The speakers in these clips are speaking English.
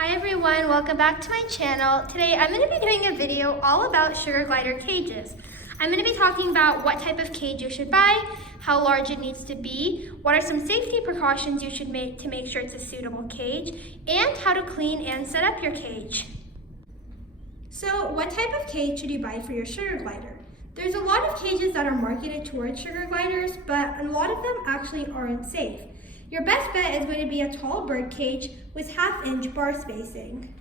Hi everyone, welcome back to my channel. Today I'm going to be doing a video all about sugar glider cages. I'm going to be talking about what type of cage you should buy, how large it needs to be, what are some safety precautions you should make to make sure it's a suitable cage, and how to clean and set up your cage. So what type of cage should you buy for your sugar glider? There's a lot of cages that are marketed towards sugar gliders, but a lot of them actually aren't safe. Your best bet is going to be a tall bird cage with 1/2-inch bar spacing.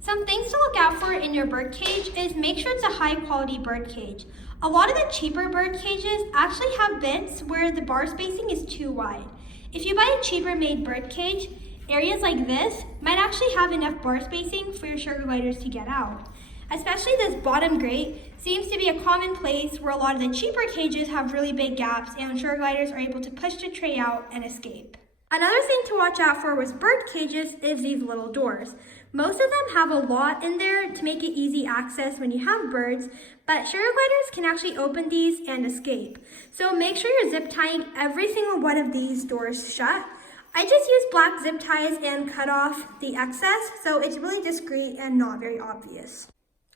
Some things to look out for in your bird cage is make sure it's a high quality bird cage. A lot of the cheaper bird cages actually have bits where the bar spacing is too wide. If you buy a cheaper made bird cage, areas like this might actually have enough bar spacing for your sugar gliders to get out. Especially this bottom grate seems to be a common place where a lot of the cheaper cages have really big gaps and sugar gliders are able to push the tray out and escape. Another thing to watch out for with bird cages is these little doors. Most of them have a lot in there to make it easy access when you have birds, but sugar gliders can actually open these and escape. So make sure you're zip tying every single one of these doors shut. I just use black zip ties and cut off the excess, so it's really discreet and not very obvious.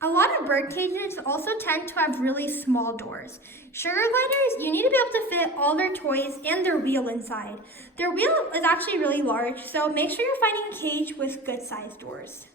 A lot of bird cages also tend to have really small doors. Sugar gliders, you need to be able to fit all their toys and their wheel inside. Their wheel is actually really large, so make sure you're finding a cage with good sized doors.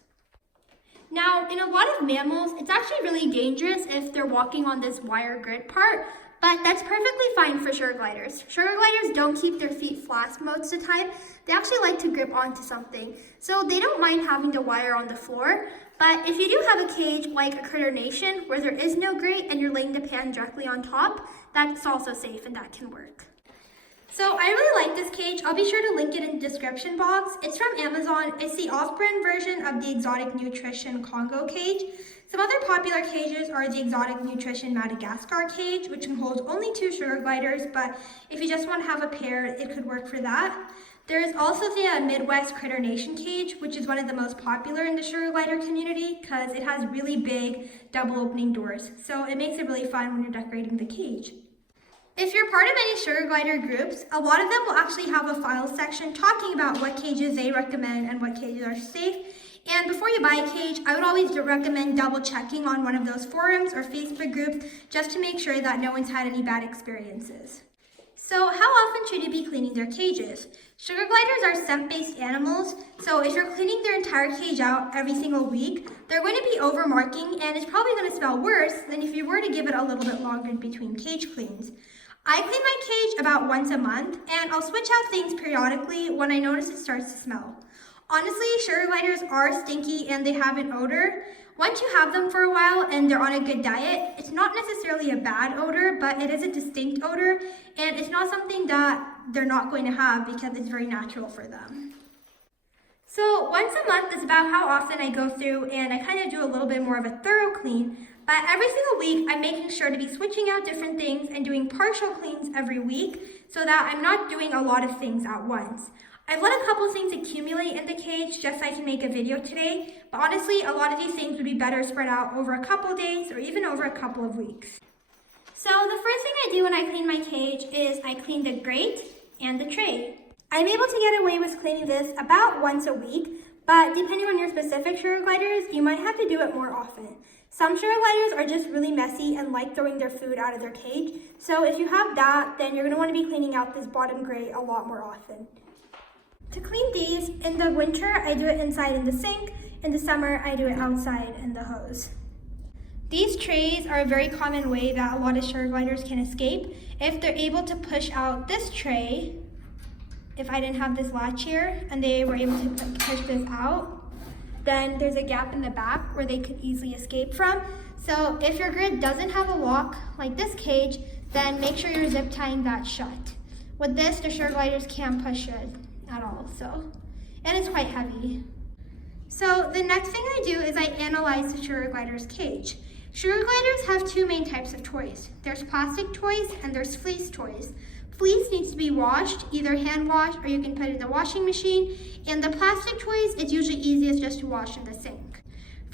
Now, in a lot of mammals, it's actually really dangerous if they're walking on this wire grid part, but that's perfectly fine for sugar gliders. Sugar gliders don't keep their feet flat most of the time. They actually like to grip onto something, so they don't mind having the wire on the floor. But if you do have a cage like a Critter Nation where there is no grate and you're laying the pan directly on top, that's also safe and that can work. So I really like this cage. I'll be sure to link it in the description box. It's from Amazon. It's the off-brand version of the Exotic Nutrition Congo cage. Some other popular cages are the Exotic Nutrition Madagascar cage, which can hold only 2 sugar gliders, but if you just want to have a pair, it could work for that. There is also the Midwest Critter Nation cage, which is one of the most popular in the sugar glider community because it has really big double opening doors. So it makes it really fun when you're decorating the cage. If you're part of any sugar glider groups, a lot of them will actually have a file section talking about what cages they recommend and what cages are safe. And before you buy a cage, I would always recommend double checking on one of those forums or Facebook groups just to make sure that no one's had any bad experiences. So how often should you be cleaning their cages? Sugar gliders are scent-based animals, so if you're cleaning their entire cage out every single week, they're going to be over-marking and it's probably going to smell worse than if you were to give it a little bit longer in between cage cleans. I clean my cage about once a month and I'll switch out things periodically when I notice it starts to smell. Honestly, sugar gliders are stinky and they have an odor. Once you have them for a while and they're on a good diet, it's not necessarily a bad odor, but it is a distinct odor, and it's not something that they're not going to have because it's very natural for them. So once a month is about how often I go through and I kind of do a little bit more of a thorough clean, but every single week I'm making sure to be switching out different things and doing partial cleans every week so that I'm not doing a lot of things at once. I've let a couple things accumulate in the cage just so I can make a video today, but honestly, a lot of these things would be better spread out over a couple days or even over a couple of weeks. So the first thing I do when I clean my cage is I clean the grate and the tray. I'm able to get away with cleaning this about once a week, but depending on your specific sugar gliders, you might have to do it more often. Some sugar gliders are just really messy and like throwing their food out of their cage, so if you have that, then you're going to want to be cleaning out this bottom grate a lot more often. To clean these, in the winter, I do it inside in the sink. In the summer, I do it outside in the hose. These trays are a very common way that a lot of sugar gliders can escape. If they're able to push out this tray, if I didn't have this latch here, and they were able to push this out, then there's a gap in the back where they could easily escape from. So if your grid doesn't have a lock, like this cage, then make sure you're zip tying that shut. With this, the sugar gliders can't push it at all, and it's quite heavy. So the next thing I do is I analyze the sugar glider's cage. Sugar gliders have 2 main types of toys. There's plastic toys and there's fleece toys. Fleece needs to be washed, either hand washed or you can put it in the washing machine, and the plastic toys, it's usually easiest just to wash in the sink.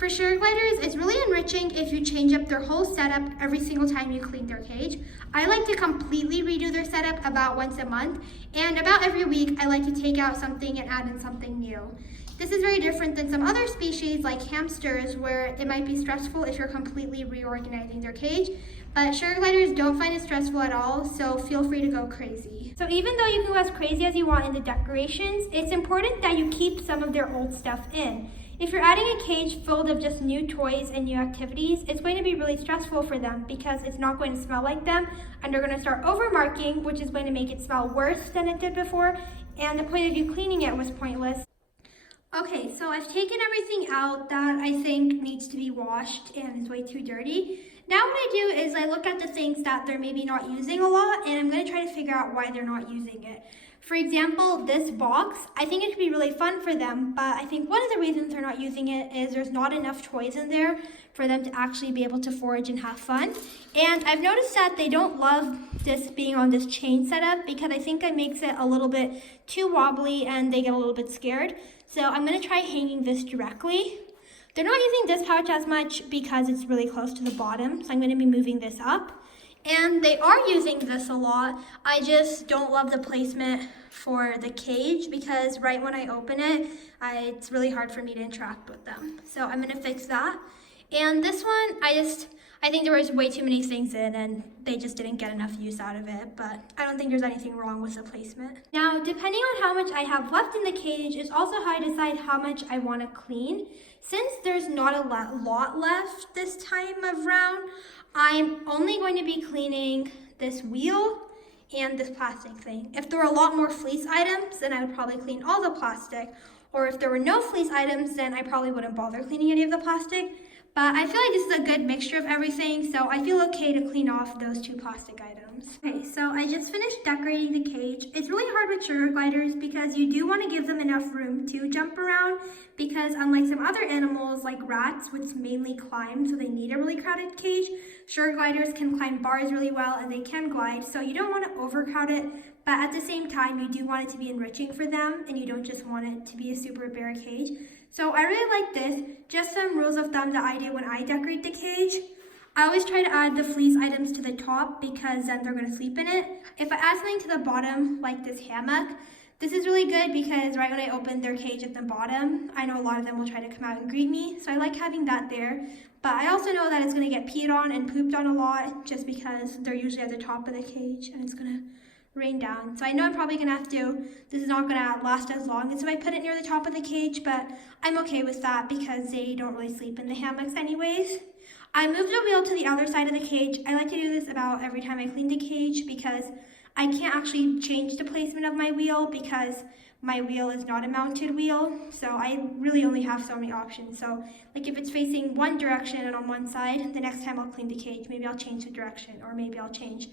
For sugar gliders, it's really enriching if you change up their whole setup every single time you clean their cage. I like to completely redo their setup about once a month, and about every week I like to take out something and add in something new. This is very different than some other species like hamsters, where it might be stressful if you're completely reorganizing their cage, but sugar gliders don't find it stressful at all, so feel free to go crazy. So even though you can go as crazy as you want in the decorations, it's important that you keep some of their old stuff in. If you're adding a cage filled of just new toys and new activities, it's going to be really stressful for them because it's not going to smell like them, and they're going to start overmarking, which is going to make it smell worse than it did before, and the point of you cleaning it was pointless. Okay, so I've taken everything out that I think needs to be washed and is way too dirty. Now what I do is I look at the things that they're maybe not using a lot, and I'm going to try to figure out why they're not using it. For example, this box, I think it could be really fun for them, but I think one of the reasons they're not using it is there's not enough toys in there for them to actually be able to forage and have fun. And I've noticed that they don't love this being on this chain setup because I think it makes it a little bit too wobbly and they get a little bit scared. So I'm going to try hanging this directly. They're not using this pouch as much because it's really close to the bottom, so I'm going to be moving this up. And they are using this a lot. I just don't love the placement for the cage because right when I open it, it's really hard for me to interact with them. So I'm going to fix that. And this one, I think there was way too many things in and they just didn't get enough use out of it, but I don't think there's anything wrong with the placement. Now, depending on how much I have left in the cage is also how I decide how much I want to clean. Since there's not a lot left this time of round, I'm only going to be cleaning this wheel and this plastic thing. If there were a lot more fleece items, then I would probably clean all the plastic. Or if there were no fleece items, then I probably wouldn't bother cleaning any of the plastic. But I feel like this is a good mixture of everything, so I feel okay to clean off those two plastic items. Okay, so I just finished decorating the cage. It's really hard with sugar gliders because you do want to give them enough room to jump around, because unlike some other animals like rats, which mainly climb, so they need a really crowded cage, sugar gliders can climb bars really well and they can glide, so you don't want to overcrowd it, but at the same time you do want it to be enriching for them and you don't just want it to be a super bare cage. So I really like this. Just some rules of thumb that I do when I decorate the cage. I always try to add the fleece items to the top because then they're going to sleep in it. If I add something to the bottom, like this hammock, this is really good because right when I open their cage at the bottom, I know a lot of them will try to come out and greet me. So I like having that there. But I also know that it's going to get peed on and pooped on a lot just because they're usually at the top of the cage and it's going to rain down. So I know I'm probably gonna have to, this is not gonna last as long as if I put it near the top of the cage, but I'm okay with that because they don't really sleep in the hammocks anyways. I moved the wheel to the other side of the cage. I like to do this about every time I clean the cage because I can't actually change the placement of my wheel because my wheel is not a mounted wheel. So I really only have so many options. So like if it's facing one direction and on one side, the next time I'll clean the cage, maybe I'll change the direction or maybe I'll change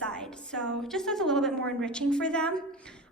side. So just so it's a little bit more enriching for them.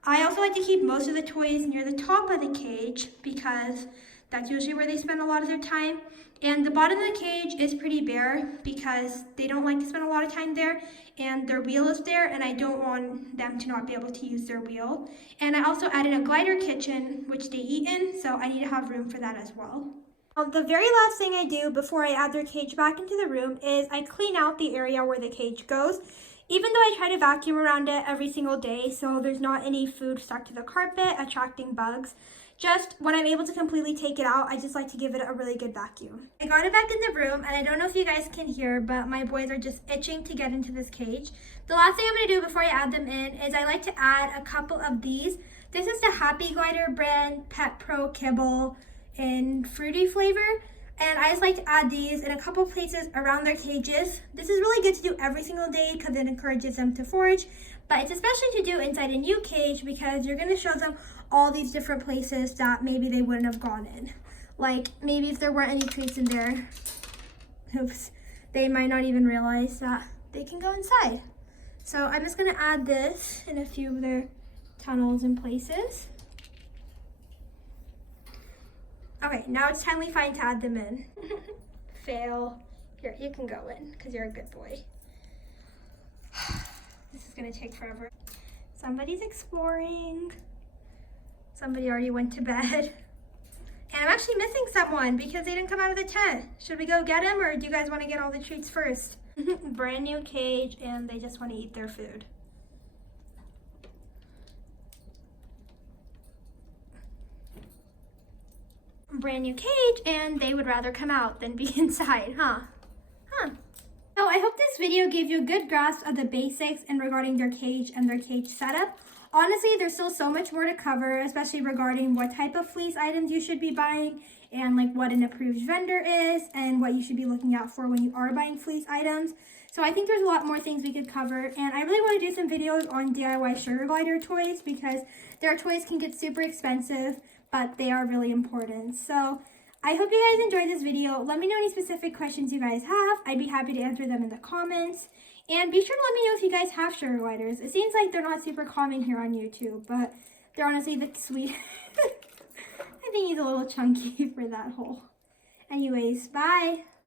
I also like to keep most of the toys near the top of the cage because that's usually where they spend a lot of their time. And the bottom of the cage is pretty bare because they don't like to spend a lot of time there and their wheel is there and I don't want them to not be able to use their wheel. And I also added a glider kitchen which they eat in, so I need to have room for that as well. The very last thing I do before I add their cage back into the room is I clean out the area where the cage goes. Even though I try to vacuum around it every single day so there's not any food stuck to the carpet attracting bugs, just when I'm able to completely take it out, I just like to give it a really good vacuum. I got it back in the room and I don't know if you guys can hear, but my boys are just itching to get into this cage. The last thing I'm going to do before I add them in is I like to add a couple of these. This is the Happy Glider brand Pet Pro Kibble in fruity flavor. And I just like to add these in a couple places around their cages. This is really good to do every single day because it encourages them to forage, but it's especially to do inside a new cage because you're going to show them all these different places that maybe they wouldn't have gone in. Like maybe if there weren't any treats in there, oops, they might not even realize that they can go inside. So I'm just going to add this in a few of their tunnels and places. Okay, now it's timely fine to add them in. Fail. Here, you can go in because you're a good boy. This is gonna take forever. Somebody's exploring. Somebody already went to bed. And I'm actually missing someone because they didn't come out of the tent. Should we go get them or do you guys want to get all the treats first? Brand new cage and they just want to eat their food. brand new cage and they would rather come out than be inside, huh? So I hope this video gave you a good grasp of the basics in regarding their cage and their cage setup. Honestly, there's still so much more to cover, especially regarding what type of fleece items you should be buying and like what an approved vendor is and what you should be looking out for when you are buying fleece items. So I think there's a lot more things we could cover, and I really want to do some videos on DIY sugar glider toys because their toys can get super expensive, but they are really important. So I hope you guys enjoyed this video. Let me know any specific questions you guys have. I'd be happy to answer them in the comments. And be sure to let me know if you guys have sugar gliders. It seems like they're not super common here on YouTube, but they're honestly the sweet. I think he's a little chunky for that hole. Anyways, bye.